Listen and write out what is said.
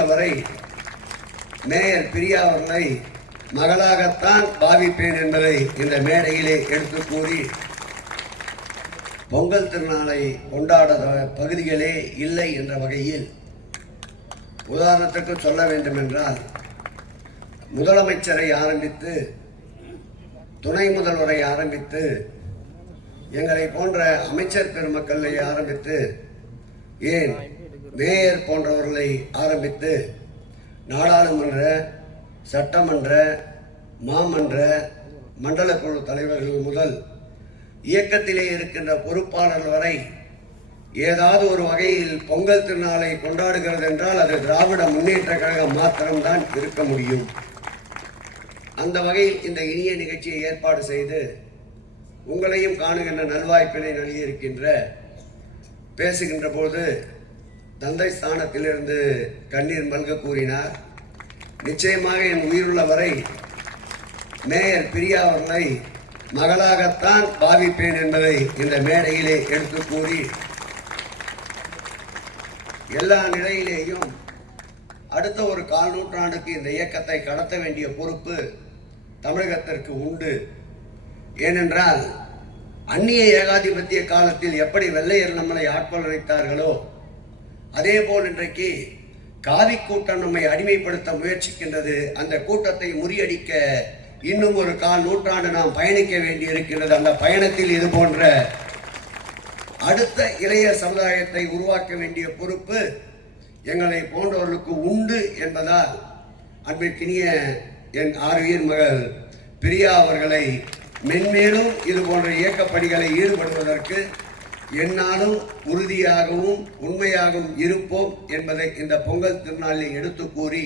உயிருள்ளவரை mayor Priya அவர்களை மகளாகத்தான் பாவிப்பேன் என்பதை இந்த மேடையிலே எடுத்து கூறி, பொங்கல் திருநாளை கொண்டாடாத பகுதிகளே இல்லை என்ற வகையில் உதாரணத்துக்கு சொல்ல வேண்டும் என்றால், முதலமைச்சரை ஆரம்பித்து துணை முதல்வரை ஆரம்பித்து எங்களை போன்ற அமைச்சர் பெருமக்களை ஆரம்பித்து ஏன் மேயர் போன்றவர்களை ஆரம்பித்து நாடாளுமன்ற, சட்டமன்ற, மாமன்ற, மண்டல குழு தலைவர்கள் முதல் இயக்கத்திலே இருக்கின்ற பொறுப்பாளர்கள் வரை ஏதாவது ஒரு வகையில் பொங்கல் திருநாளை கொண்டாடுகிறது என்றால் அது திராவிட முன்னேற்ற கழகம் மாத்திரம்தான் இருக்க முடியும். அந்த வகையில் இந்த இனிய நிகழ்ச்சியை ஏற்பாடு செய்து உங்களையும் காணுகின்ற நல்வாய்ப்பினை நல்கியிருக்கின்ற, பேசுகின்ற போது தந்தை ஸ்தானத்திலிருந்து கண்ணீர் மல்க கூறினார். நிச்சயமாக என் உயிருள்ள வரை மேயர் பிரியா அவர்களை மகளாகத்தான் பாவிப்பேன் என்பதை இந்த மேடையிலே எடுத்து கூறி, எல்லா நிலையிலேயும் அடுத்த ஒரு 1/4 நூற்றாண்டுக்கு இந்த இயக்கத்தை கடத்த வேண்டிய பொறுப்பு தமிழகத்திற்கு உண்டு. ஏனென்றால் அந்நிய ஏகாதிபத்திய காலத்தில் எப்படி வெள்ளையர் நம்மளை ஆட்கொள்ளத்தார்களோ அதே போல் இன்றைக்கு காவி கூட்டம் நம்மை அடிமைப்படுத்த முயற்சிக்கின்றது. அந்த கூட்டத்தை முறியடிக்க இன்னும் ஒரு 1/4 நூற்றாண்டு நாம் பயணிக்க வேண்டி இருக்கின்றது. அந்த பயணத்தில் இது போன்ற அடுத்த இளைய சமுதாயத்தை உருவாக்க வேண்டிய பொறுப்பு எங்களை போன்றவர்களுக்கு உண்டு என்பதால் அன்பிற்கினிய என் ஆறுயிர் மகள் பிரியா அவர்களை மென்மேலும் இது போன்ற இயக்கப்பணிகளை ஈடுபடுவதற்கு என்னாலும் உறுதியாகவும் உண்மையாகவும் இருப்போம் என்பதை இந்த பொங்கல் திருநாளில் எடுத்து கூறி